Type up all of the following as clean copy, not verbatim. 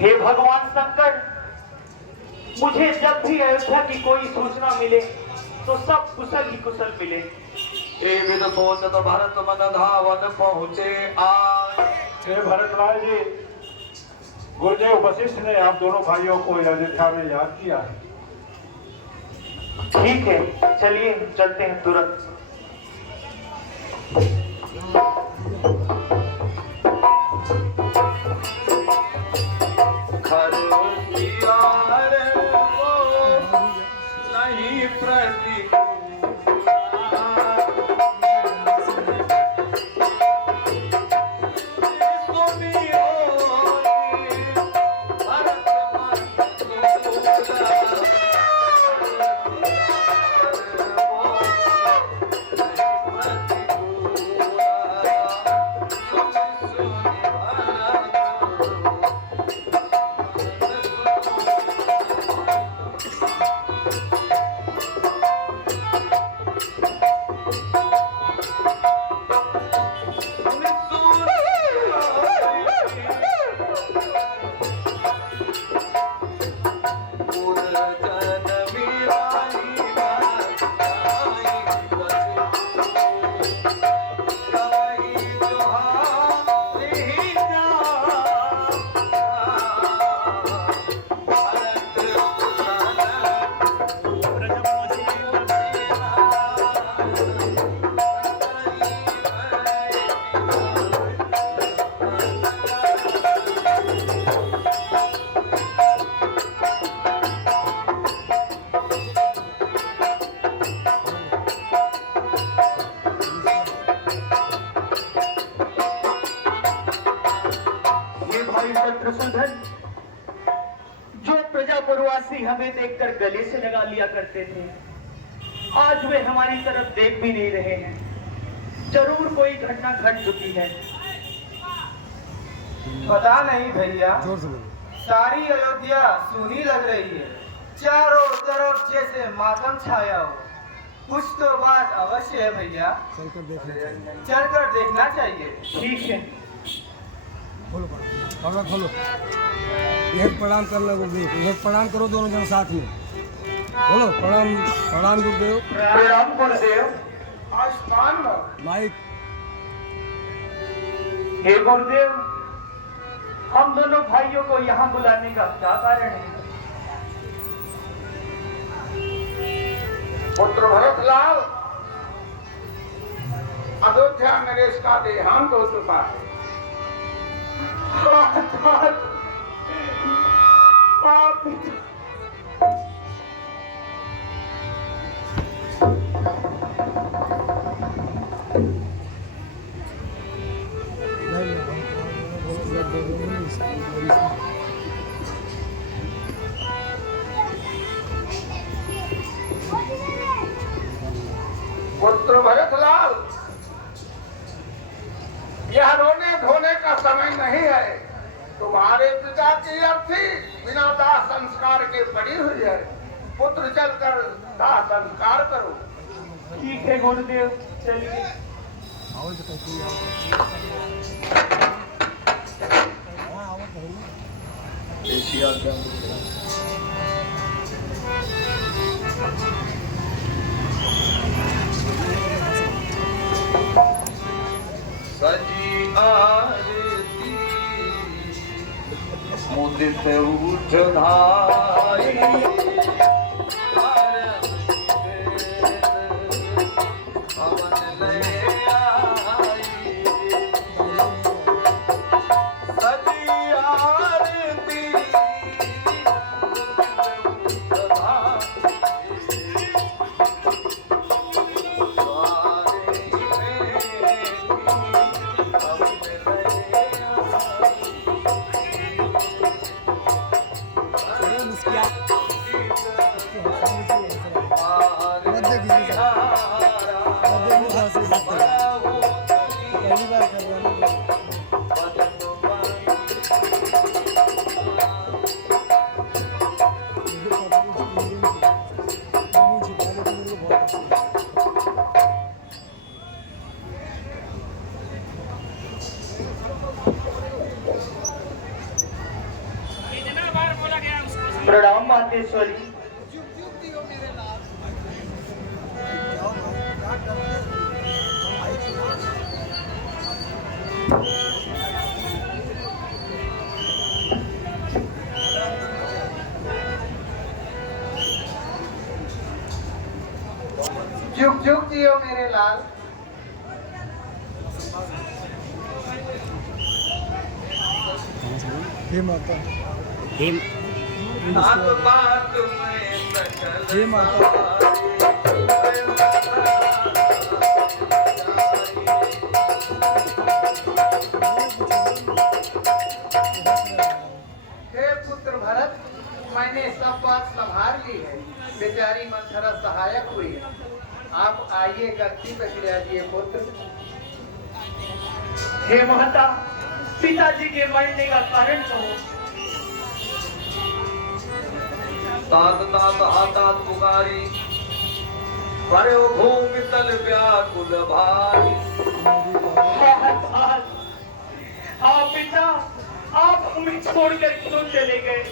हे भगवान शंकर, मुझे जब भी अयोध्या की कोई सूचना मिले तो सब कुशल ही कुशल मिले। ए विद सोचत भरत मन धावन पहुँचे आए। हे भरतलाल जी, गुरुदेव वशिष्ठ ने आप दोनों भाइयों को अयोध्या में याद किया है। ठीक है, चलिए चलते हैं तुरंत। नहीं प्रति जो प्रजापुरवासी हमें देखकर गले से लगा लिया करते थे, आज वे हमारी तरफ देख भी नहीं रहे हैं। जरूर कोई घटना घट चुकी है। पता नहीं भैया, सारी अयोध्या सूनी लग रही है। चारों तरफ जैसे मातम छाया हो। कुछ तो बात अवश्य है भैया, चलकर देखना चाहिए। ठीक है, खोलो। एक प्रणाम करना गुरुदेव, एक प्रणाम करो दोनों जन साथ में। बोलो प्रणाम गुरुदेव। प्रणाम गुरुदेव। माइक। हे गुरुदेव, हम दोनों भाइयों को यहाँ बुलाने का क्या कारण है? पुत्र भरतलाल, अयोध्या नरेश का देहांत हो चुका है। पुत्र भरतलाल, यह रोने धोने का समय नहीं है। तुम्हारे पिता की अर्थी बिना दाह संस्कार के पड़ी हुई है। पुत्र चलकर दाह संस्कार करो। ठीक है गुरुदेव, चलिए। सजी आरती मुदित उठ धाई। प्रणाम मातेश्वरी। जुग जुग जियो मेरे लाल। हे माता, बात बात में सकल हे माता, हे पुत्र भरत, मैंने सब बात संभाल ली है। बेचारी मंथरा सहायक हुई है। आप आइए गद्दी पे विराजिए पुत्र। हे माता, पिताजी के मरने का कारण कहो। तात तात हातात पुकारी, परे भूमि तल व्याकुल भारी। आप पिता, आप हमें छोड़कर क्यों चले गए?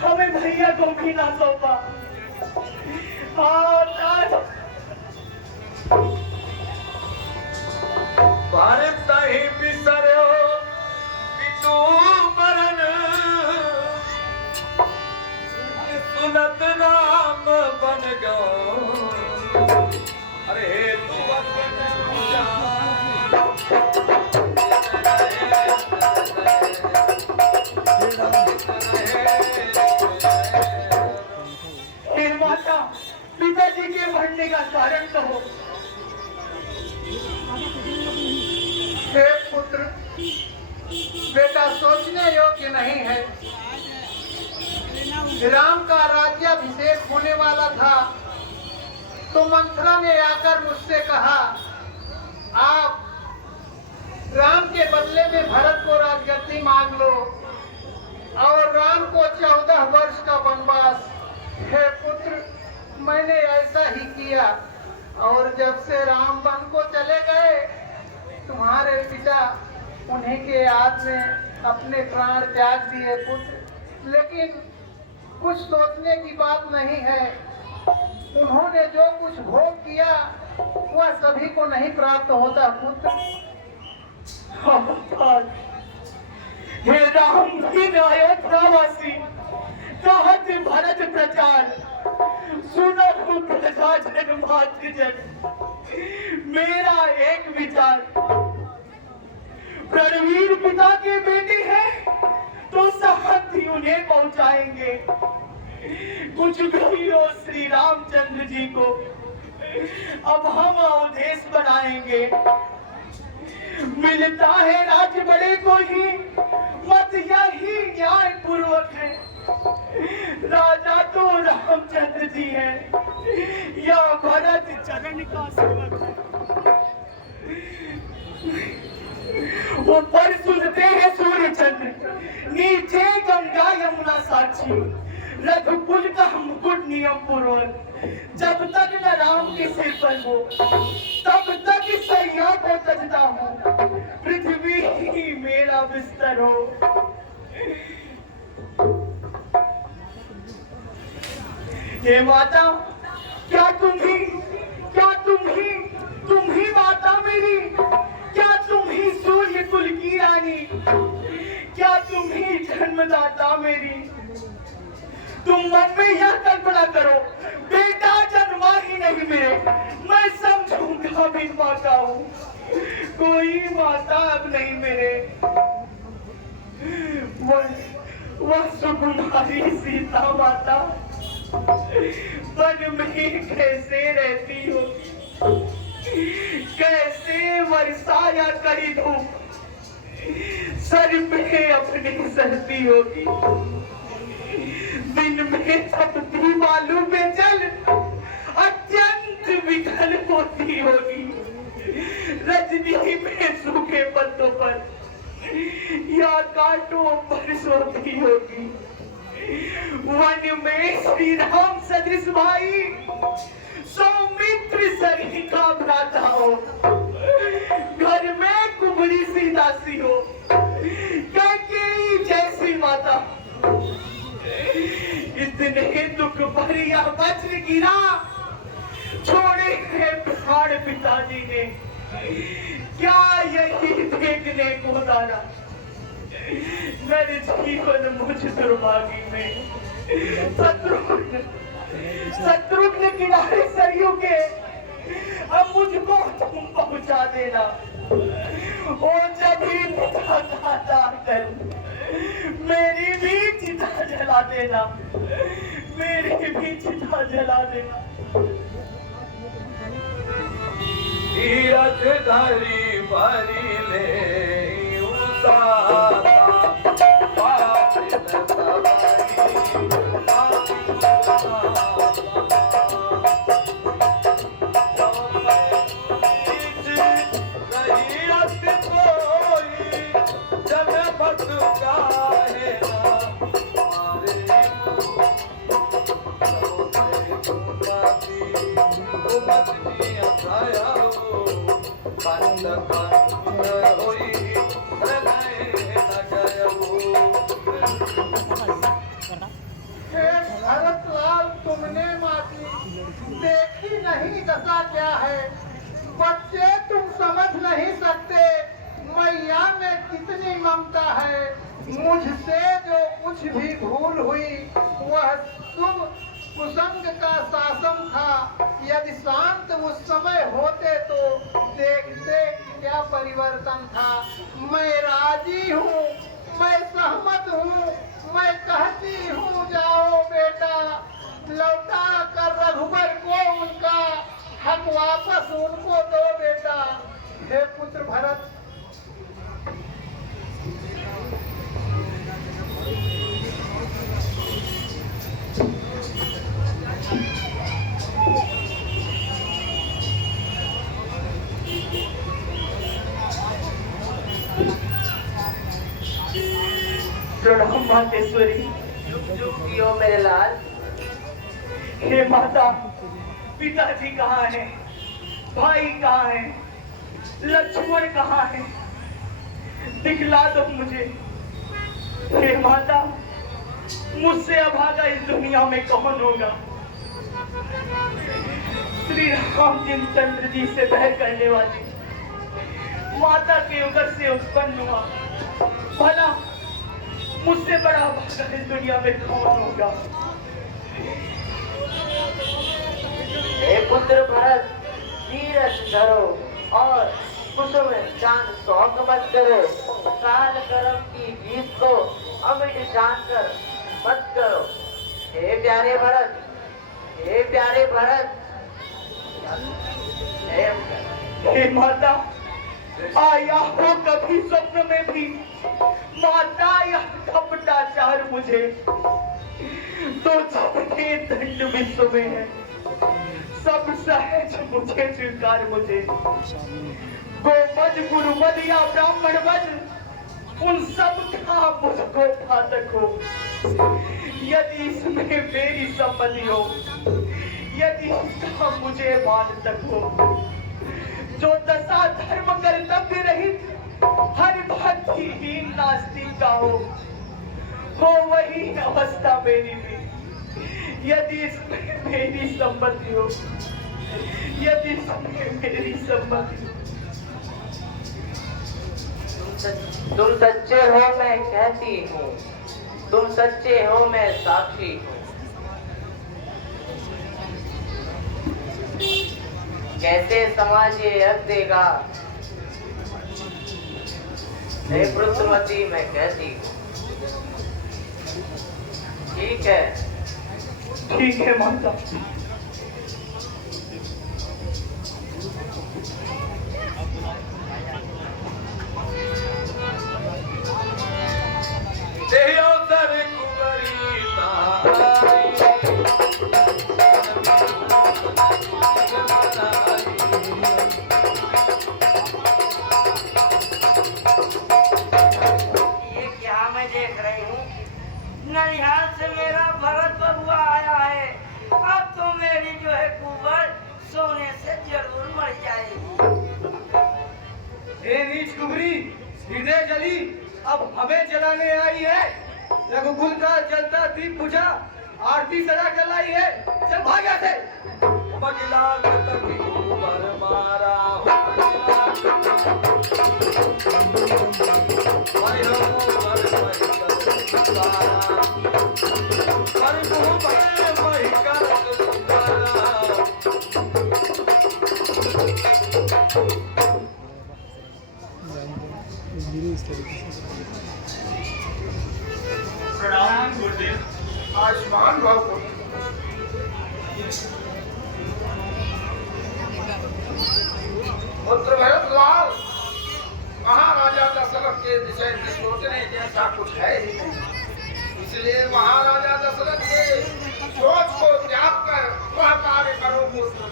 हमें भैया को भी ना सौंपा। भारत ही बिसरो पितु मरण, सुनत नाम बन गो। अरे हे तू हे माता, पिताजी के मरने का कारण कहो। हे पुत्र, बेटा सोचने योग्य नहीं है। राम का राज्याभिषेक होने वाला था तो मंथरा ने आकर मुझसे कहा, आप राम के बदले में भरत को राजगद्दी मांग लो और राम को 14 वर्ष का वनवास। हे पुत्र, मैंने ऐसा ही किया और जब से राम वन को चले गए, तुम्हारे पिता उन्हीं के याद में अपने प्राण त्याग दिए पुत्र। लेकिन कुछ सोचने की बात नहीं है। उन्होंने जो कुछ भोग किया वह सभी को नहीं प्राप्त होता पुत्र। हे राम, अयोध्यावासी, कहत भरत प्रचार, सुनो प्रजा जन मातृ जन, मेरा एक विचार। रणवीर पिता के बेटे हैं तो सहमति उन्हें पहुंचाएंगे। कुछ कहियो श्री रामचंद्र जी को अब हम अवधेश बनाएंगे। मिलता है राज्य बड़े को ही, मत यही न्याय पूर्वक है। राजा तो रामचंद्र जी हैं या भरत चरण का सेवक है। ऊपर सुनते हैं सूर्य चंद्र, नीचे गंगा यमुना साक्षी, रघुकुल का मुकुट नियम पूर्वक। जब तक न राम के सिर पर हो तब तक सैया को तजता हूँ, पृथ्वी ही मेरा बिस्तर हो। हे माता, क्या तुम ही माता मेरी, क्या तुम ही सूर्य कुल की रानी, क्या तुम ही जन्मदाता मेरी। तुम मन में यह कल्पना करो, बेटा जन्मा ही नहीं मेरे, मैं समझूंगा भी माता हूँ। कोई माता अब नहीं मेरे। वह सुकुमारी सीता माता वन में कैसे रहती हो, कैसे वर्षाया करी धूप सर पे अपनी सहती होगी। दिन में तपती बालू में जल अत्यंत विकल होती होगी। रजनी में सूखे पत्तों पर या कांटों पर सोती होगी। वन में श्री राम सदृश भाई सौमित्र सरी का भ्राता हो, घर में कुबरी सी दासी हो, कैकेयी जैसी माता। पर यह वज्र गिरा, छोड़े हैं प्राण पिताजी ने, क्या यही देखने को दारा। मेरे जीवन मुझ दुर्भागी में शत्रुघ्न किनारे सरयू के, अब मुझको तुम पहुंचा देना। और जब भी पिता का कर मेरी भी चिता जला देना, मेरी भी चिता जला देना। तीरथ धरी भरी ले उतारा, भरतलाल, तुमने माती देखी नहीं दशा क्या है। बच्चे तुम समझ नहीं सकते मैया में कितनी ममता है। मुझसे जो कुछ भी भूल हुई वह शुभ कुसंग का शासन था। यदि शांत उस समय होते तो देखते क्या परिवर्तन था। मैं राजी हूँ, मैं सहमत हूँ, मैं कहती हूँ जाओ बेटा, लौटा कर रघुबर को उनका हक वापस उनको दो बेटा। हे पुत्र भरत, प्रणाम मातेश्वरी। जियो मेरे लाल। हे माता, पिताजी कहाँ हैं? भाई कहाँ हैं? लक्ष्मण कहाँ हैं? दिखला दो मुझे। हे माता, मुझसे अभागा इस दुनिया में कौन होगा? श्री रामचंद्र जी से बैर करने वाली माता के उदर से उत्पन्न हुआ, भला मुझसे बड़ा अभागा इस दुनिया में कौन होगा? हे पुत्र भरत, धीरज धरो और कुसुम चांद शौक मत करो। काल कर्म की जीत को अमिट जानकर मत करो। हे प्यारे भरत, हे प्यारे भरत, हे माता, आया हो कभी स्वप्न में भी माता या कपटाचार मुझे, तो सबके दंड विश्व में है, सब सहज मुझे स्वीकार मुझे। गोवध, गुरुवध या ब्राह्मण वध, उन सब का मुझको घातक हो। यदि इसमें मेरी सम्मति हो, यदि इसका मुझे मान तक हो, जो दशा धर्म कर्तव्य रहित हर भक्तिहीन नास्तिक का हो वही अवस्था मेरी भी। यदि इसमें मेरी सम्मति हो, यदि इसमें मेरी सम्मति। तुम सच्चे हो मैं कहती हूँ, तुम सच्चे हो मैं साक्षी हूँ। कैसे समाज ये हक देगा? हे पुत्रमती मैं कहती हूँ। ठीक है, ठीक है माता। ननिहाल से मेरा भरत बबुआ आया है। अब तो मेरी जो है कुंवर सोने से जरूर मर जाएगी। नीच कुबरी, हृदय जली अब हमें जलाने आई है। रघुकुल का जलता दीप बुझा, आरती सजा कर लाई है, चल भाग यहाँ से। बगिला कतकी ऊपर मारा भाई हम मर मर कर सारा हर को भय मर कर सारा प्रणाम गुरुदेव। आयुष्मान भव। पुत्र भरतलाल, महाराजा दशरथ के विषय में सोचने जैसा कुछ है ही नहीं, इसलिए महाराजा दशरथ के सोच को त्याग कर वह कार्य करो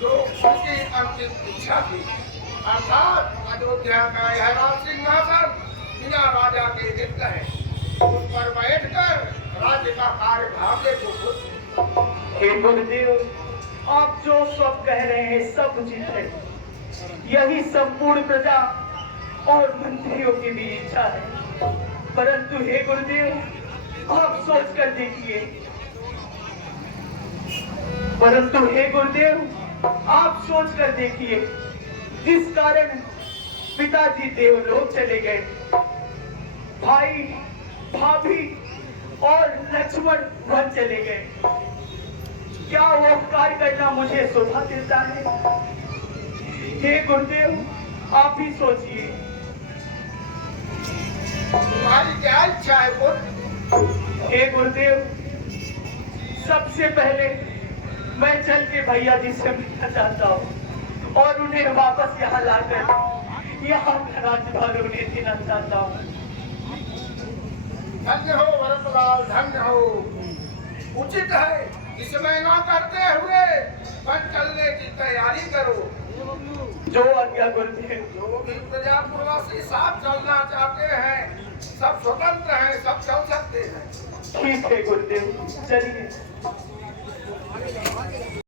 जो उनकी अंतिम इच्छा थी, अर्थात अयोध्या का यह राज सिंहासन बिना राजा के रिक्त है, उस पर बैठकर राज्य का कार्यभार देखो। हे गुरुदेव, आप जो सब कह रहे हैं सब उचित है। यही संपूर्ण प्रजा और मंत्रियों की भी इच्छा है, परंतु हे गुरुदेव, आप सोच कर देखिए। परंतु हे गुरुदेव, आप सोच कर देखिए, जिस कारण पिताजी देवलोक चले गए, भाई भाभी और लक्ष्मण वन चले गए, क्या वो कार्य करना मुझे शोभा देता है? हे गुरुदेव, आप ही सोचिए। तुम्हारी क्या इच्छा है पुत्र? हे गुरुदेव, सबसे पहले मैं चल के भैया जी से मिलना चाहता हूँ और उन्हें वापस यहाँ लाकर यहाँ का राज्यभार उन्हें देना चाहता हूँ। धन्य हो भरतलाल, धन्य हो। उचित है, इसमें ना करते हुए वन चलने की तैयारी करो। जो आज्ञा गुरुदेव। जो भी प्रजापुरवासी साथ चलना चाहते हैं, सब स्वतंत्र हैं, सब चल सकते हैं। ठीक है गुरुदेव, चलिए।